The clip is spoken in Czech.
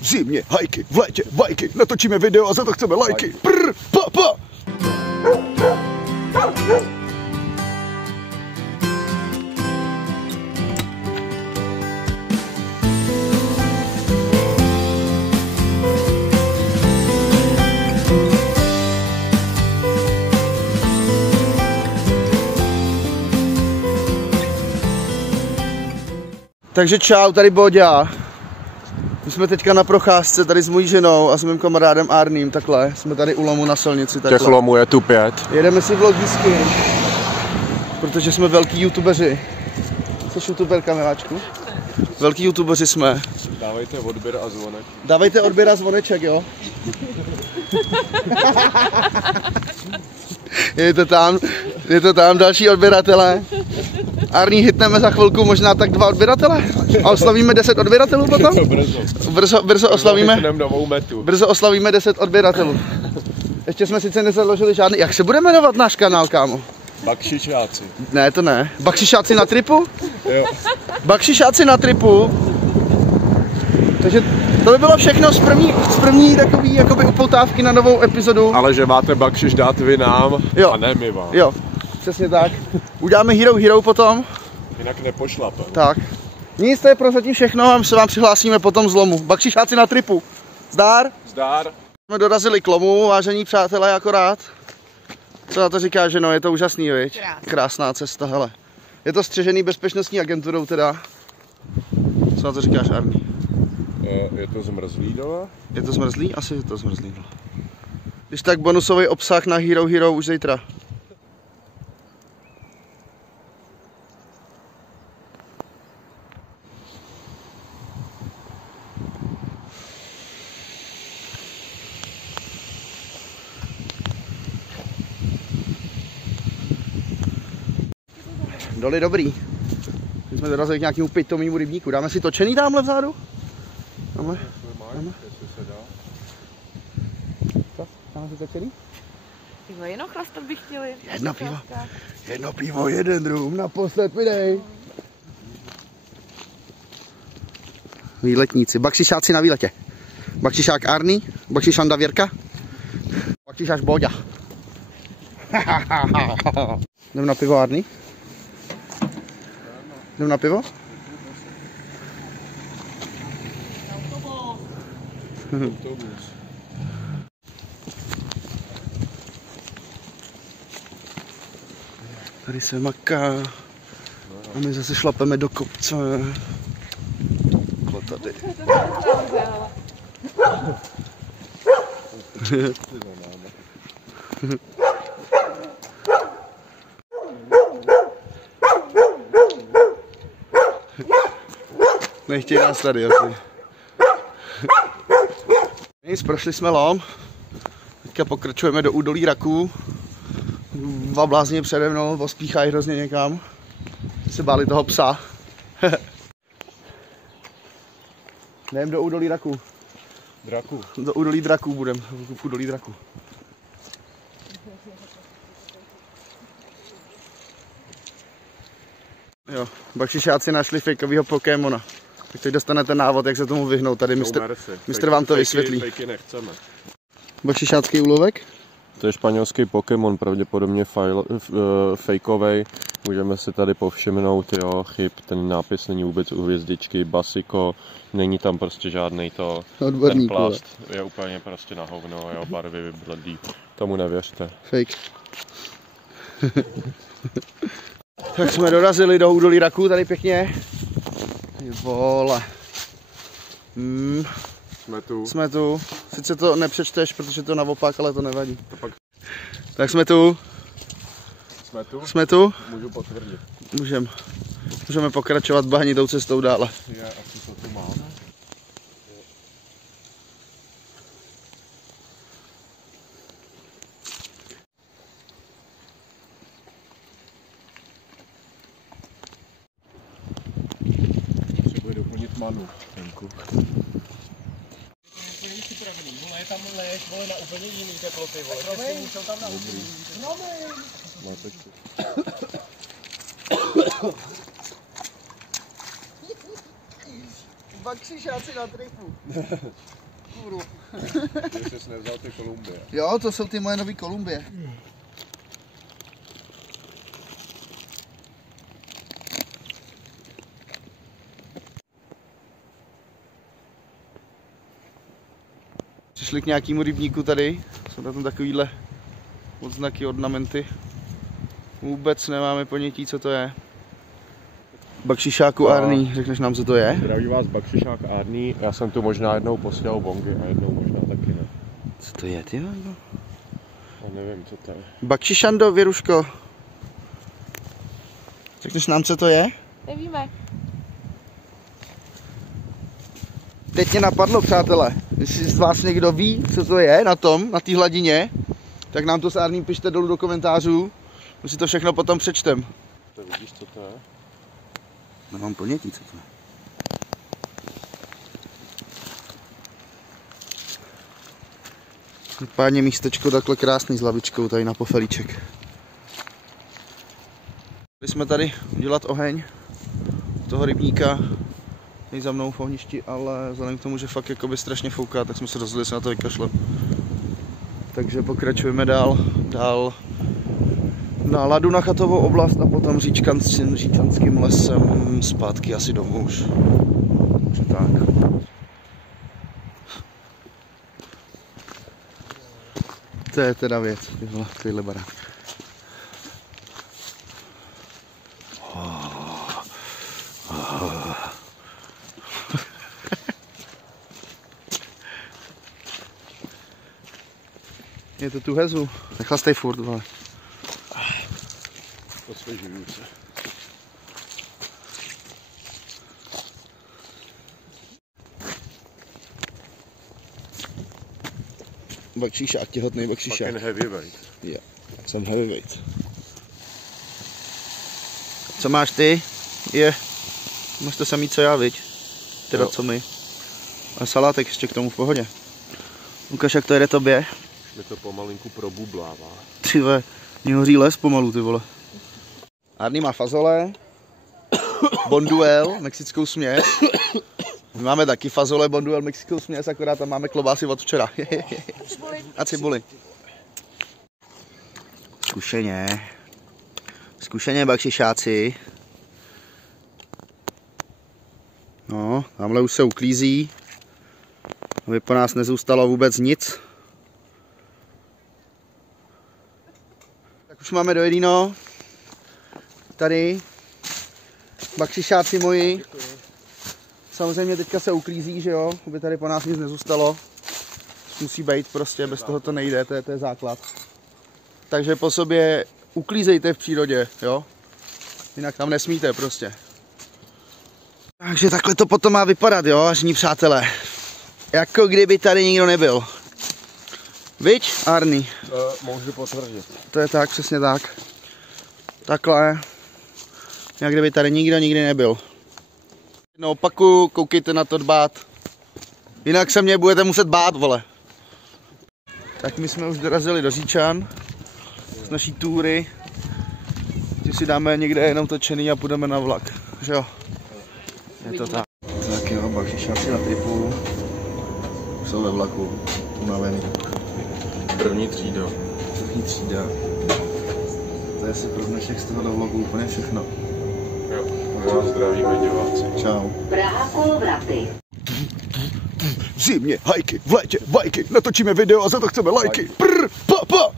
V zimě hajky, v létě bajky, natočíme video a za to chceme lajky. Prr, pa, pa. Takže čau, tady Boďa. My jsme teďka na procházce tady s mojí ženou a s mým kamarádem Arným, takhle. Jsme tady u lomu na silnici, takhle. Těch lomů je tu 5. Jedeme si vlogisky, protože jsme velký youtubeři. Jsi youtuberka, miláčku? Velký youtubeři jsme. Dávejte odběr a zvonek. Dávejte odběr a zvoneček, jo? Je to tam další odběratele. Arní hitneme za chvilku možná tak 2 odběratele a oslavíme 10 odběratelů potom? Brzo oslavíme 10 odběratelů. Ještě jsme sice nezaložili žádný, jak se bude jmenovat náš kanál, kámo? Bakšišáci. Ne, to ne. Bakšišáci na tripu? Jo. Bakšišáci na tripu. Takže to by bylo všechno z první takový jakoby upoutávky na novou epizodu. Ale že máte bakšiš dát vy nám, jo. A ne my vám. Jo, přesně tak. Uděláme Hero potom. Jinak nepošlape. Tak. Nic, to je prozatím všechno a my se vám přihlásíme potom z lomu. Bakšišáci na tripu. Zdar. Zdar. Jsme dorazili k lomu, vážení přátelé, akorát. Co na to říká, že no, je to úžasný, viď? Krásná cesta, hele. Je to střežený bezpečnostní agenturou teda. Co na to říkáš, Arní? Je to zmrzlý dole? Je to zmrzlý? Asi je to zmrzlý dole. Když tak bonusový obsah na Hero už zítra. Doly dobrý. My jsme dorazili k nějakému pitomému rybníku. Dáme si točený tamhle vzadu? Dáme? Co? Dáme si točený? Pivo jenom chlastat bych chtěli. Jedno pivo, jeden drum, naposled mi dej. Výletníci, bakšišáci na výletě. Bakšišák Arný, bakšišanda Věrka, bakšišáš Boďa. Jdem na pivo, Arný? Jdem na pivo? Tady se maká a my zase šlapeme do kopce. Kdo tady? Nechtějí nás tady asi. Nic, prošli jsme lom. Teďka pokračujeme do údolí raků. 2 blázni přede mnou pospíchají hrozně někam. Se báli toho psa. Jdem do údolí raků. Draku. Do údolí draků budem. V údolí draků. Jo, bakšišáci našli fakeovýho Pokémona. Tak teď dostanete návod, jak se tomu vyhnout. Tady mistr vám to vysvětlí. Fakey nechceme. Bakšišácký úlovek? To je španělský Pokémon, pravděpodobně fejkovej. Můžeme si tady povšimnout, jo, chyb, ten nápis není vůbec u hvězdičky, basiko, není tam prostě žádnej to, ten plast je úplně prostě na hovno, jo, barvy vybledý, tomu nevěřte. Fake. Tak jsme dorazili do údolí raků, tady pěkně. Ty vole. Jsme tu. Sice to nepřečteš, protože to naopak, ale to nevadí. Tak jsme tu. Jsme tu? Můžu potvrdit. Můžeme pokračovat bahnitou cestou dále. Asi to tu máme. Potřebuje doplnit manu. Tam leješ, vole, na úplně jiný teploty, vole. Prostě musel tam na úplně jiný. bakšišáci na tripu. Kurva. Že jsi nevzal ty Kolumbie. Jo, to jsou ty moje nový Kolumbie. Přišli k nějakému rybníku tady, jsou na tom takovýhle odznaky, ornamenty. Vůbec nemáme ponětí, co to je. Bakšišáku Arný, řekneš nám, co to je? Zdraví vás bakšišák Arný, já jsem tu možná jednou posílal bongy a jednou možná taky ne. Co to je, ty? Já nevím, co to je. Bakšišando, Věruško. Řekneš nám, co to je? Nevíme. Teď mě napadlo, přátelé, jestli z vás někdo ví, co to je na té hladině, tak nám to s Arným pište dolů do komentářů, my si to všechno potom přečtem. To vidíš, co to je? Nemám ponětí, co to je. Páně místečko takhle krásný s lavičkou tady na pofelíček. Když jsme tady udělat oheň toho rybníka, tady za mnou v ohništi, ale vzhledem k tomu, že fakt jakoby strašně fouká, tak jsme se rozhodli se na to vykašlem. Takže pokračujeme dál na Ladu na Chatovou oblast a potom Říčanským lesem zpátky asi domů už. Takže tak. To je teda věc, tyhle barák. Je to tu hezu. Nechlastej furt, vole. Osvěžující. Bakšišák, těhotný bakšišák. Fucking heavyweight. Jo, jsem heavyweight. Co máš ty? Máš to samý, co já, viď? Teda jo. Co my. A salátek ještě k tomu v pohodě. Ukaž, jak to jede tobě. Mě to pomalinku probublává. Ty vole, mě hoří les pomalu, ty vole. Arný má fazole, bonduel, mexickou směs. My máme taky fazole, bonduel, mexickou směs, akorát tam máme klobásy od včera. A cibuli. Zkušeně bakšišáci. No, tamhle už se uklízí. Aby po nás nezůstalo vůbec nic. Tak už máme dojedino. Tady. Bakšišáci moji. Samozřejmě teďka se uklízí, že jo, aby tady po nás nic nezůstalo. Musí být prostě, bez toho to nejde, to je základ. Takže po sobě uklízejte v přírodě, jo. Jinak tam nesmíte prostě. Takže takhle to potom má vypadat, jo, vážení přátelé. Jako kdyby tady nikdo nebyl. Viď, Arný? Můžu potvrdit. To je tak, přesně tak. Takhle. Jak kdyby tady nikdo nikdy nebyl. No opakuju, koukejte na to dbát. Jinak se mě budete muset bát, vole. Tak my jsme už dorazili do Říčan. Z naší túry. Teď si dáme někde jenom točený a půjdeme na vlak. Že jo? Je to tak. Tak jo, bakšišáci na tripu. Jsou ve vlaku. Unavený. První třída. První třída. To je si pro dnešek z tohohle vlogu úplně všechno. Jo, vás zdravíme diváci. Čau. Praha Kolovraty. V zimě hajky, v létě bajky, natočíme video a za to chceme lajky. Prr, pa, pa.